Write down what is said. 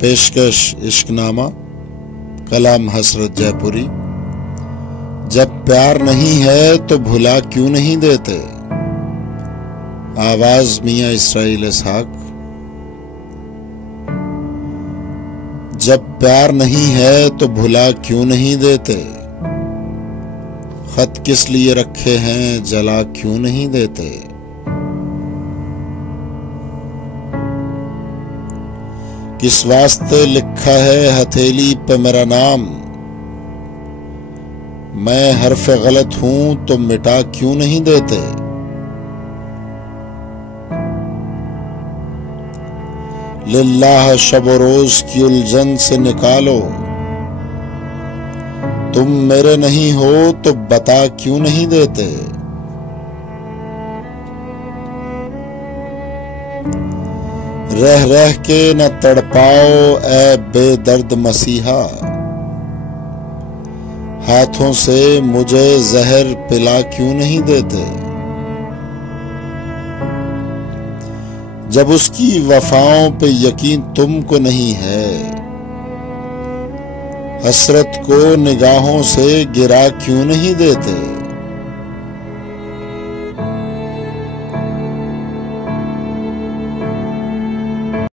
پیشکش عشق نامہ، کلام حسرت جے پوری۔ جب پیار نہیں ہے تو بھلا کیوں نہیں دیتے؟ آواز میاں اسرائیل اسحاق۔ جب پیار نہیں ہے تو بھلا کیوں نہیں دیتے؟ خط کس لیے رکھے ہیں جلا کیوں نہیں دیتے؟ کس واسطے لکھا ہے ہتھیلی پہ میرا نام؟ میں حرف غلط ہوں تو مٹا کیوں نہیں دیتے؟ للہ شب و روز کی الجھن سے نکالو، تم میرے نہیں ہو تو بتا کیوں نہیں دیتے؟ رہ رہ کے نہ تڑپاؤ اے بے درد مسیحا، ہاتھوں سے مجھے زہر پلا کیوں نہیں دیتے؟ جب اس کی وفاؤں پہ یقین تم کو نہیں ہے، حسرت کو نگاہوں سے گرا کیوں نہیں دیتے؟